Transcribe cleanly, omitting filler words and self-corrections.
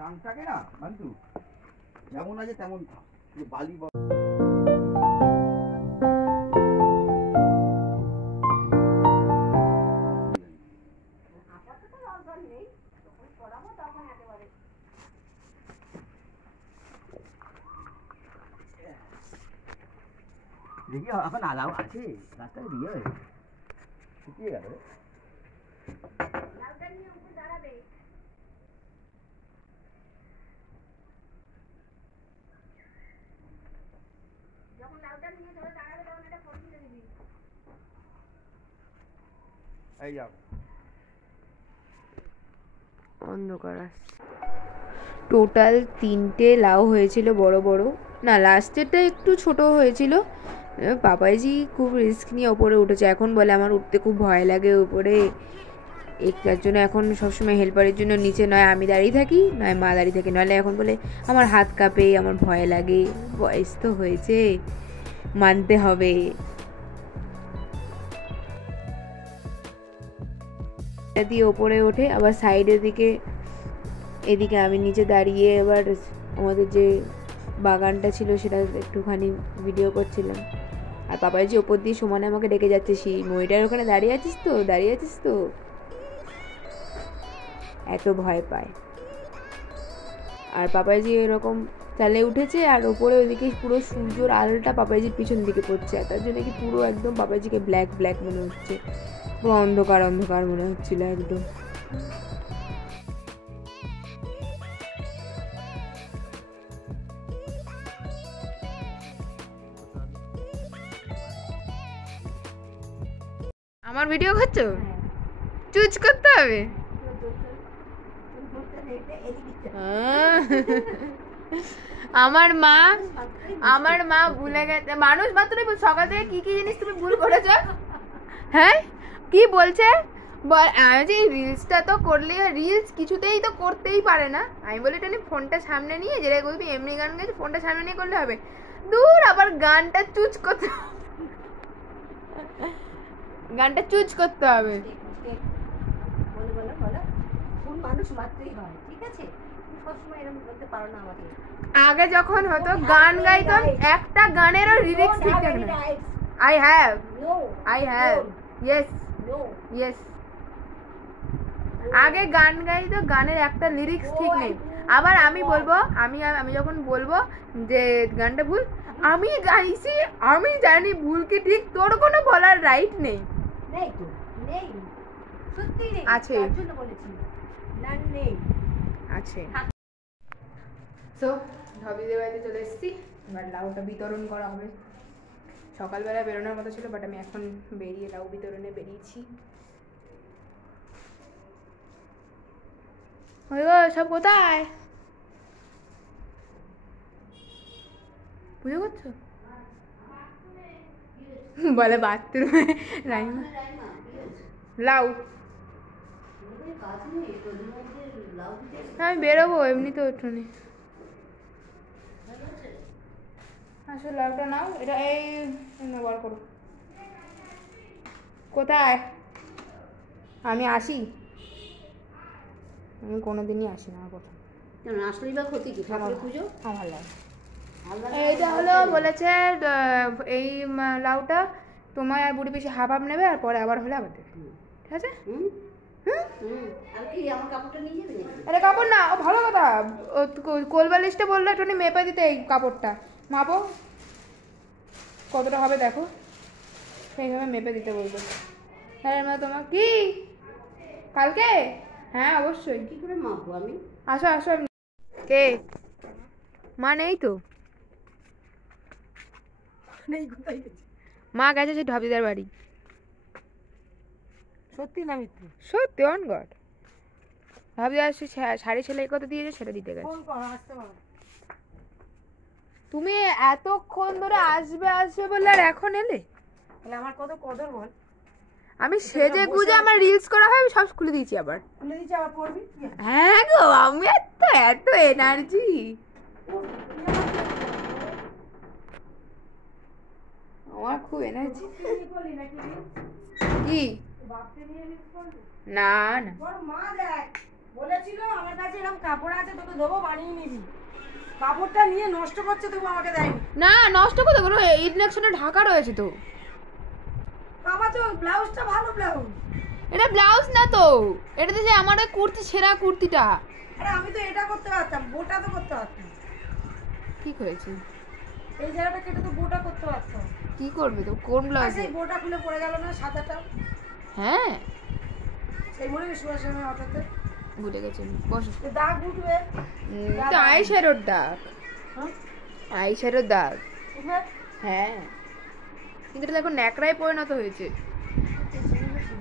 টাংটাকে না বান্ধু যেমন আছে তেমন থাক, বালি দেখি এখন আলাও আছে রাস্তায় দিয়ে শুকিয়ে গেল। এই যাও অন্ধকার আসছে। টোটাল 3টে লাউ হয়েছিল বড় বড়, না লাস্টেরটা একটু ছোট হয়েছিল। পাপাইজি খুব রিস্ক নিয়ে ওপরে উঠেছে, এখন বলে আমার উঠতে খুব ভয় লাগে ওপরে। তার জন্য এখন সবসময় হেল্পারের জন্য নিচে নয় আমি দাঁড়িয়ে থাকি নয় মা দাঁড়িয়ে থাকি, নাহলে এখন বলে আমার হাত কাঁপে, আমার ভয় লাগে। বয়স তো হয়েছে, মানতে হবে। দিয়ে ওপরে ওঠে আবার সাইডের দিকে, এদিকে আমি নিচে দাঁড়িয়ে এবার আমাদের যে বাগানটা ছিল সেটা একটুখানি ভিডিও করছিলাম। আর পাপাইজি ওপর দিয়ে সমানে আমাকে ডেকে যাচ্ছে, মইটার ওখানে দাঁড়িয়ে আছিস তো, দাঁড়িয়ে আছিস তো, এত ভয় পায়। আর পাপাইজি এরকম চালে উঠেছে আর ওপরে ওইদিকে পুরো সূর্যর আলোটা পাপাইজির পিছন দিকে পড়ছে, আর তার জন্য কি পুরো একদম পাপাইজিকে ব্ল্যাক ব্ল্যাক মনে হচ্ছে, পুরো অন্ধকার অন্ধকার মনে হচ্ছিল একদম। আমার ভিডিও করছো? চুজ করতে হবে। আমার মা ভুলে গেছে, মানুষ মাত্রই সকাল থেকে কি কি জিনিস তুমি ভুল করেছো। হ্যাঁ কি বলছে যে রিলসটা তো করলে, রিলস কিছুতেই তো করতেই পারে না। আমি বলি টেনে ফোনটা সামনে নিয়ে, যেটা তুমি এমনি গান গেছো ফোনটা সামনে নিয়ে করলে হবে, দূর আবার গানটা চুজ করতে, গানটা চুজ করতে হবে। আগে যখন হতো গান গাইতাম, একটা গানেরও লিরিক্স ঠিক থাকে না। আই হ্যাভ ইয়েস ইয়েস, আগে গান গাইতো, গানের একটা লিরিক্স ঠিক নেই। আবার আমি বলবো, আমি যখন বলবো যে গানটা ভুল, আমি গাইছি আমি জানি ভুল কি ঠিক, তোর কোনো বলার রাইট নেই। আছে আছে। সো ঢবিদের বাড়িতে চলে এসেছি, এবার লাউটা বিতরণ করা হবে। সকালবেলা বেরোনোর কথা ছিল, বাট আমি এখন বেরিয়ে লাউ বিতরণে বেরিয়েছি। সব কোথায় পুজো করছো? বলে বাথরুমে। রাইমা লাউ, আমি বেরোবো এমনি তো উঠোনে। আসলে লাউটা নাও, এটা এই বার করো। কোথায়? আমি আসি, আমি কোনোদিনই আসি না প্রথম। আসলেই বা ক্ষতি কি, ঠাকুরের পুজো আমার লাগে। এইটা হলো বলেছে এই লাউটা তোমার আর বুড়ি বেশি হাফ হাফ নেবে, আর পরে আবার হলে আবার দেবে, ঠিক আছে? আরে কাপড় না, ও ভালো কথা, কোলবালিশটা বললো একটু মেপে দিতে, এই কাপড়টা মাপো কতটা হবে দেখো, সেইভাবে মেপে দিতে বলবো। হ্যাঁ মা তোমার কি কালকে? হ্যাঁ অবশ্যই। কি করে মাপবো আমি? আসো আসো। কে মা? নেই তো, মা গেছে সেই ঢবিদার বাড়ি। সত্যি না মিথ্যে? সত্যি অন গড। ঢবিদার শাড়ি সেলাই করতে দিয়েছে, সেটা দিতে গেছে। তুমি এতক্ষণ ধরে আসবে আসবে বললে আর এখন এলে? তাহলে আমার কত কদর বল। আমি সেজে গুজে আমার রিলস করা হয়, আমি সব খুলে দিয়েছি, আবার খুলে দিয়েছি, আবার পড়বি। হ্যাঁ গো, আমি এত এনার্জি। আমার খুব এনার্জি। কি? না না বলেছিল আমার কাছে এরকম কাপড় আছে তোকে দেবো বানিয়ে নিবি, কাপড়টা নিয়ে নষ্ট করছে তবু আমাকে দেয়নি। না নষ্ট করতে পারো, ইলেকশনে ঢাকা রয়েছে তো। আমার তো ব্লাউজটা ভালো ব্লাউজ। এটা ব্লাউজ না তো, এটা তো যে আমার ওই কুর্তি, ছেঁড়া কুর্তিটা। আরে আমি তো এটা করতে পারতাম, বোটা তো করতে পারতাম, ঠিক হয়েছে। এই জায়গাটা কেটে তো বোটা করতে পারতাম। কি করবে তো, কোন আর ব্লাউজ? সেই বোটা খুলে পড়ে গেল না সাদাটা, হ্যাঁ সেই মনে হয় সুভাষের অটোতে ভুলে গেছি আমি। বসো। তো দাগ উঠবে। তো আইশ্যাডোর দাগ, হ্যাঁ আইশ্যাডোর দাগ। উঠবে। হ্যাঁ, কিন্তু এটা দেখো ন্যাকড়ায় পরিণত হয়েছে। এই চিংড়ি ছিল।